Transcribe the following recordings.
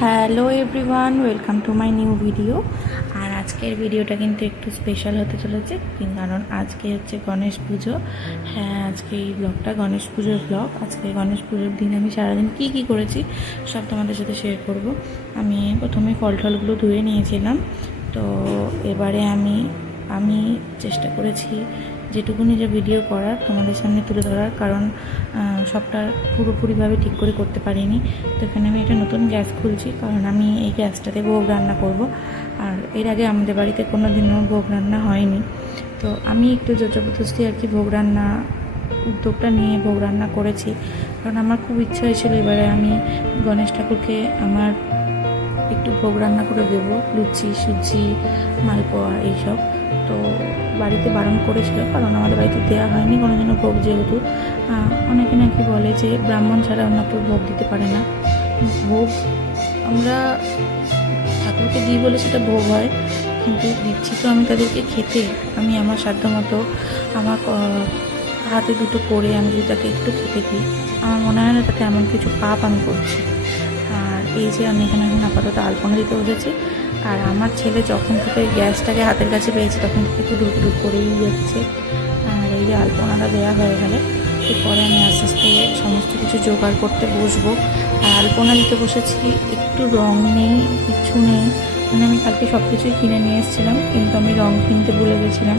Hello everyone, welcome to my new video. আর আজকের ভিডিওটা কিন্তু একটু স্পেশাল হতে চলেছে, কারণ আজকে হচ্ছে গণেশ পুজো। হ্যাঁ, আজকে এই ব্লগটা গণেশ পুজোর ব্লগ। আজকে গণেশ পুজোর দিন আমি সারাদিন কী করেছি সব তোমাদের সাথে শেয়ার করব। আমি প্রথমে ফল টলগুলো ধুয়ে নিয়েছিলাম। তো এবারে আমি চেষ্টা করেছি যেটুকুনি যে ভিডিও করার তোমাদের সামনে তুলে ধরার, কারণ সবটা পুরোপুরিভাবে ঠিক করে করতে পারিনি। তো এখানে আমি একটা নতুন গ্যাস খুলছি, কারণ আমি এই গ্যাসটাতে ভোগ রান্না করব। আর এর আগে আমাদের বাড়িতে কোনো দিনও ভোগ রান্না হয়নি। তো আমি একটু জবরদস্তি আর কি ভোগ রান্না উদ্যোগটা নিয়ে ভোগ রান্না করেছি, কারণ আমার খুব ইচ্ছা হয়েছিল এবারে আমি গণেশ ঠাকুরকে আমার একটু ভোগ রান্না করে দেবো, লুচি, সুজি, মালপোয়া এইসব। তো বাড়িতে বারণ করেছিল, কারণ আমাদের বাড়িতে দেওয়া হয়নি কোনোদিনও ভোগ, যেহেতু অনেকে নাকি বলে যে ব্রাহ্মণ ছাড়া অন্য কেউ ভোগ দিতে পারে না। ভোগ আমরা ঠাকুরকে দিই বলে সেটা ভোগ হয়, কিন্তু দিচ্ছি তো আমি তাদেরকে খেতে। আমি আমার সাধ্য মতো আমার হাতে দুটো করে আমি যদি তাকে একটু খেতে দিই, আমার মনে হয় না তাতে এমন কিছু পাপ আমি করছি। আর এই যে আমি এখানে এখন আপাতত আলপনা দিতে বসেছি। আর আমার ছেলে যখন থেকে গ্যাসটাকে হাতের কাছে পেয়েছে তখন থেকে একটু ডুব করেই যাচ্ছে। আর এই যে আলপনাটা দেওয়া হয়ে গেলে এরপরে আমি আস্তে আস্তে সমস্ত কিছু জোগাড় করতে বসবো। আর আলপনা দিতে বসেছি, একটু রং নেই, কিচ্ছু নেই। মানে আমি কালকে সব কিছুই কিনে নিয়ে এসেছিলাম, কিন্তু আমি রং কিনতে ভুলে গেছিলাম।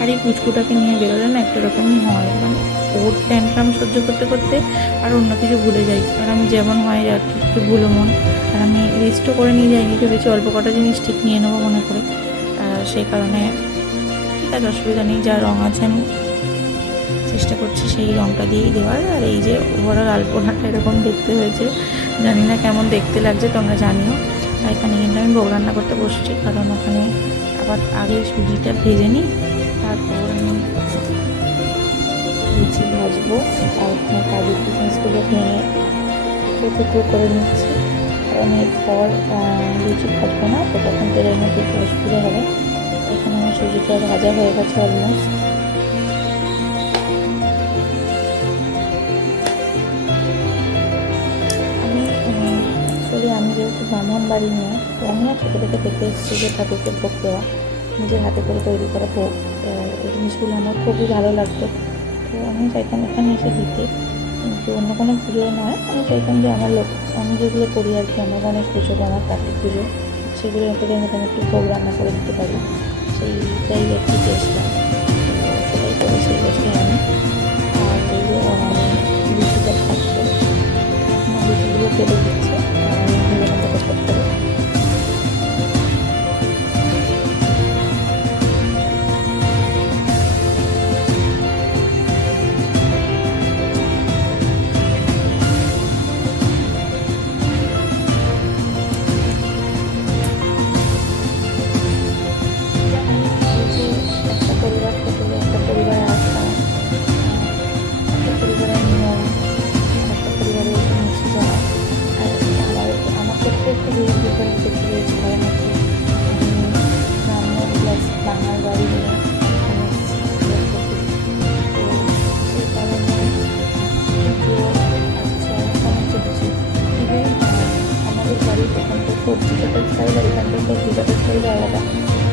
আর এই কুচকুটাকে নিয়ে বেরোলে না একটা রকমই হয়, মানে ওর ট্যান্ট্রাম সহ্য করতে করতে আর অন্য কিছু ভুলে যাই। আর আমি যেমন হয় আর কি একটু ভুলো মন। আর আমি লিস্টও করে নিয়ে যাইনি, ভেবেছি অল্প কটা জিনিস ঠিক নিয়ে নেবো মনে করে। সেই কারণে ঠিক আছে, অসুবিধা নেই, যা রং আছে আমি চেষ্টা করছি সেই রঙটা দিয়েই দেওয়ার। আর এই যে ওভারঅল আলপনাটা এরকম দেখতে হয়েছে, জানি না কেমন দেখতে লাগছে, তোমরা জানিও। আর এখানে কিন্তু আমি ভোগ রান্না করতে বসছি, কারণ ওখানে আবার আগে সুজিটা ভেজে নিই, তারপর আমি লুচি ভাজবো। আর ওখানে কাজু কিশমিশগুলো ভেঙে টুকরো করে নিচ্ছি, কারণ এরপর লুচি ভাজবো না, তো তখন তেলের মধ্যে একটু অসুবিধা হবে। এখানে আমার সুজিটা ভাজা হয়ে গেছে অলমোস্ট। আমি যেহেতু ব্রাহ্মণ বাড়ি নিয়ে, তো আমিও ছোটো থেকে দেখে এসেছি যে ঠাকুরকে ভোগ দেওয়া, নিজের হাতে করে তৈরি করা ভোগ, এই জিনিসগুলো আমার খুবই ভালো লাগতো। তো আমি চাইতাম এখানে এসে দিতে, কিন্তু অন্য কোনো পুজো নয়, আমি চাইতাম যে আমি যেগুলো করি আর কি, আমার গণেশ পুজো বা আমার কার্তিক পুজো, সেগুলো থেকে আমি একটু ভোগ রান্না করে দিতে পারি, সেইটাই আর কি চেষ্টা। সেটাই করেছি বছর আমি। আর এই যে আমি লুচিটা খাচ্ছি, আমার লুচিগুলো কেটে দিচ্ছে করে। একটা পরিবার থেকে একটা পরিবারে আসতাম, একটা পরিবারের নিয়ম, একটা পরিবারে মিশে যাওয়া। আর আমার ক্ষেত্রে একটু ডিফারেন্ট কিছু রয়েছে, কারণ হচ্ছে আমি ব্রাহ্মণ প্লাস বাঙাল বাড়ি নিয়ে এখানে এসেছি। তো সেই কারণে পুজো আচ্ছা সমস্ত কিছু ইভেন আমাদের বাড়ির এখানকার সবজি কাটার স্টাইল আর এখানকার সবজি কাটার স্টাইল আলাদা।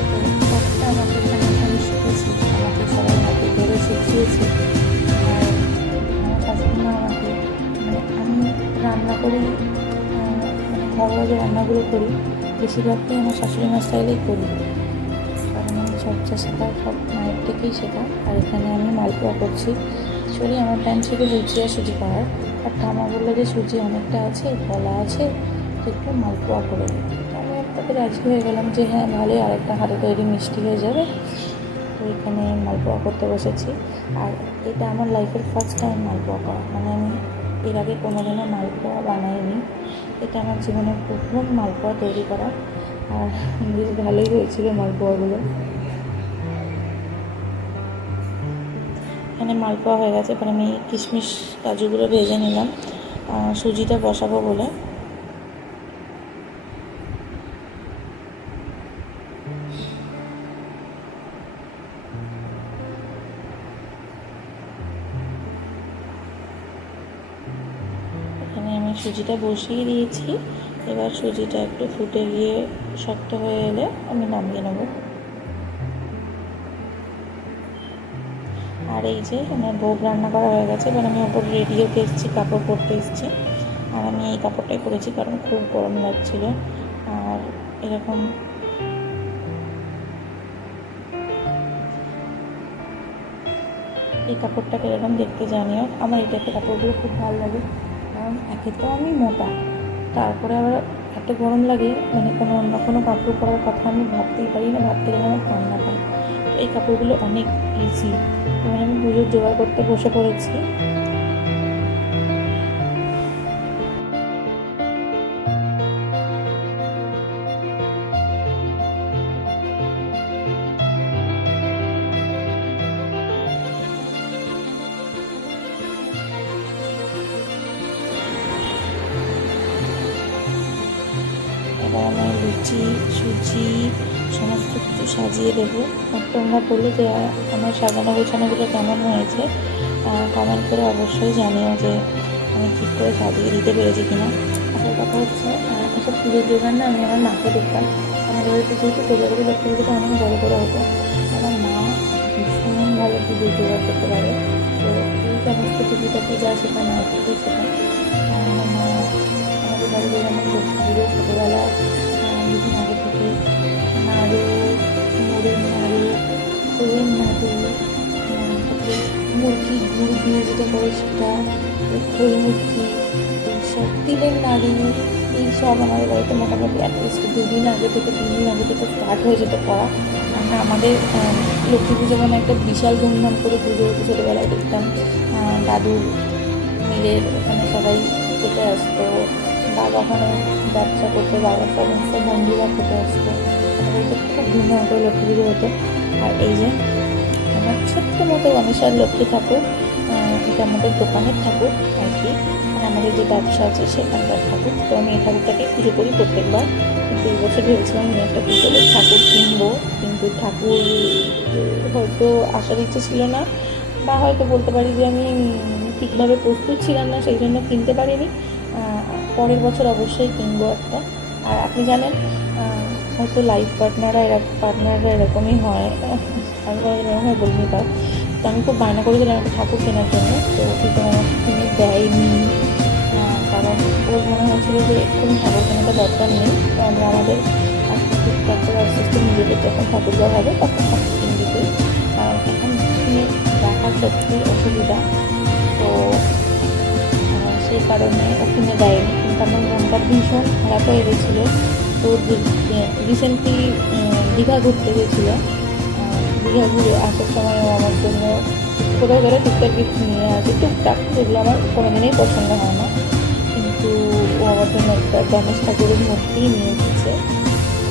তো সবটা আমাকে এখানে আমি শিখেছি, আমাকে সবাই হাতে ধরে শিখিয়েছে। আর আমার শাশুড়িমা আমাকে, মানে আমি রান্না করি, মানে ঘরোয়া যে রান্নাগুলো করি বেশিরভাগটাই আমার শাশুড়ি মা স্টাইলেই করি, কারণ আমি সবটা শেখা সব মায়ের থেকেই শেখা। আর এখানে আমি মালপোয়া করছি। অ্যাকচুয়ালি আমার প্ল্যান ছিল লুচি আর সুজি করার, আর ঠামা বললো যে সুজি অনেকটা আছে, কলা আছে, তো একটু মালপোয়া করে দিই। আমি একটাতে রাজি হয়ে গেলাম যে হ্যাঁ ভালোই, আরেকটা হাতে তৈরি মিষ্টি হয়ে যাবে। তো এখানে মালপোয়া করতে বসেছি। আর এটা আমার লাইফের ফার্স্ট টাইম মালপোয়া করা, মানে আমি এর আগে কোনোদিনও মালপোয়া বানাইনি, এটা আমার জীবনের প্রথম মালপোয়া তৈরি করা। আর বেশ ভালোই হয়েছিল মালপোয়াগুলো। এখানে মালপোয়া হয়ে গেছে, এবার আমি কিশমিশ কাজুগুলো ভেজে নিলাম সুজিটা বসাবো বলে। এখানে আমি সুজিটা বসিয়ে দিয়েছি, এবার সুজিটা একটু ফুটে গিয়ে শক্ত হয়ে এলে আমি নামিয়ে নেব। আর এই যে আমার ভোগ রান্না করা হয়ে গেছে। এবার আমি ওপর রেডি হতে এসেছি, কাপড় পরতে এসেছি। আর আমি এই কাপড়টাই পরেছি কারণ খুব গরম লাগছিল। আর এরকম এই কাপড়টাকে এরকম দেখতে জানিও। আমার এই টাইপের কাপড়গুলো খুব ভালো লাগে, কারণ একে তো আমি মোটা, তারপরে আবার এত গরম লাগে, মানে অন্য কোনো কাপড় পরার কথা আমি ভাবতেই পারি না, ভাবতে গেলে আমার ঠান্ডা পায়। এই কাপড়গুলো অনেক ইজি। এবার আমি পুজোর জোগাড় করতে বসে পড়েছি। এবার আমি লুচি, সুজি সমস্ত কিছু সাজিয়ে দেবো। আর তোমরা বলে যে আমার সাজানো গোছানোগুলো কেমন হয়েছে কমেন্ট করে অবশ্যই জানিও যে আমি ঠিক করে সাজিয়ে দিতে পেরেছি কিনা। আসল কথা হচ্ছে এসব পুজোর জোগাড় না আমি আমার মাকে দেখতাম। আমাদের বাড়িতে যেহেতু কোজাগরি লক্ষ্মী পুজোটা অনেক বড় করে হতো, আমার মা ভীষণ ভালো পুজোর জোগাড় করতে পারে। তো এই সমস্ত পুজোটাকে যা সেটা না থেকে সেটা আমার মা আমাদের বাড়িতে যেমন লক্ষ্মী পুজো ছোটোবেলায় দুদিন আগে থেকে নাড়ু, মুড়ির নাড়ু, খইয়ের নাড়ু, তারপরে মুরগি গুড় দিয়ে যেটা করে সেটা, খই মুরগি, এইসব তিলের নাড়ু, এইসব আমাদের বাড়িতে মোটামুটি অ্যাটলিস্ট 2 দিন আগে থেকে 3 দিন আগে থেকে স্টার্ট হয়ে যেত করা। আমরা আমাদের লক্ষ্মী পুজো মানে একটা বিশাল ধুমধাম করে পুজো হতো। ছোটোবেলায় দেখতাম দাদুর মিলের ওখানে সবাই খেতে আসতো, বাবা ওখানে ব্যবসা করতো, বাবার সমস্ত বন্ধুরা খেতে আসতো। আমাদের খুব ধুমধাম করে লক্ষ্মী পুজো হতো। আর এই যে আমার ছোট্ট মতো গণেশের লক্ষ্মী ঠাকুর, এটা আমাদের দোকানের ঠাকুর আর কি, মানে আমাদের যে ব্যবসা আছে সেখানকার ঠাকুর। তো আমি এই ঠাকুরটাকে পুজো করি প্রত্যেকবার। কিন্তু এই বছর ভেবেছিলাম আমি একটা পিতলের ঠাকুর কিনবো, কিন্তু ঠাকুর হয়তো আসার ইচ্ছে ছিল না, বা হয়তো বলতে পারি যে আমি ঠিকভাবে প্রস্তুত ছিলাম না, সেই জন্য কিনতে পারিনি। পরের বছর অবশ্যই কিনবো একটা। আর আপনি জানেন হয়তো লাইফ পার্টনাররা এরকমই হয়, আমি এরকম হয় বলিনি তাও। তো আমি খুব বায়না করেছিলাম একটা ঠাকুর কেনার জন্য, তো কিন্তু আমাকে কিনে দেয়নি। কারণ ওর মনে হয়েছিল যে এক্ষুনি ঠাকুর কেনাটা দরকার নেই, তো আমরা আমাদের আস্তে আস্তে নিজেদের যখন ঠাকুর দেওয়া হবে তখন ঠাকুর কিনে দিতেই। এখন কিনে দেখার সত্যি অসুবিধা, তো সেই কারণে ও কিনে দেয়নি। কিন্তু আমার মনটা ভীষণ খারাপ হয়ে গেছিলো। তো রিসেন্টলি দীঘা ঘুরতে গেছিলো। দীঘা ঘুরে আসার সময় ও আমার জন্য কোথাও গেলে টুকটাক কিছু নিয়ে আসে, টুকটাক, যেগুলো আমার কোনোদিনই পছন্দ হয় না। কিন্তু ও আমার জন্য একটা গণেশ ঠাকুরের মূর্তি নিয়ে এসেছে।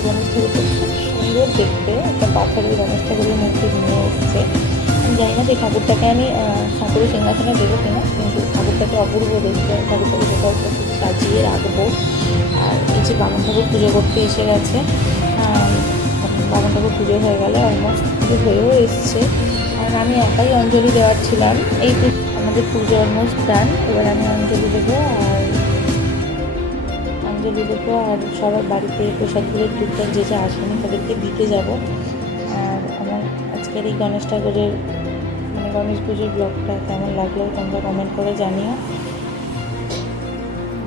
গণেশ ঠাকুরটা খুব সুন্দর দেখতে, একটা পাথরের গণেশ ঠাকুরের মূর্তি নিয়ে এসেছে। আমি জানি না সেই ঠাকুরটাকে আমি ঠাকুরের সিংহাসনে দেবো কিনা, কিন্তু ঠাকুরটাকে অপূর্ব দেখতে, ঠাকুরটাকে কোথাও সাজিয়ে রাখবো। আর এই যে বামন ঠাকুর পুজো করতে এসে গেছে, বামন ঠাকুর পুজো হয়ে গেলে অলমোস্ট পুজো হয়েও এসছে। আর আমি একাই অঞ্জলি দেওয়ার ছিলাম। এই আমাদের পুজো অলমোস্ট ডান। এবার আমি অঞ্জলি দেবো আর সবার বাড়িতে প্রসাদগুলো টুকটাক যে যা আসেনি তাদেরকে দিতে যাব। আর আমার আজকের এই গণেশ ঠাকুরের মানে গণেশ পুজোর ব্লগটা কেমন লাগলো তোমরা কমেন্ট করে জানিও।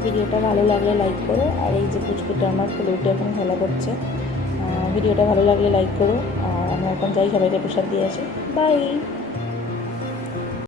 ভিডিওটা ভালো লাগলে লাইক করো। আর এই যে পুচকুটা আমার ফুলে উঠে এখন খেলা করছে। ভিডিওটা ভালো লাগলে লাইক করো। আর আমি এখন যাই, সবাইকে প্রসাদ দিয়ে আসি। বাই।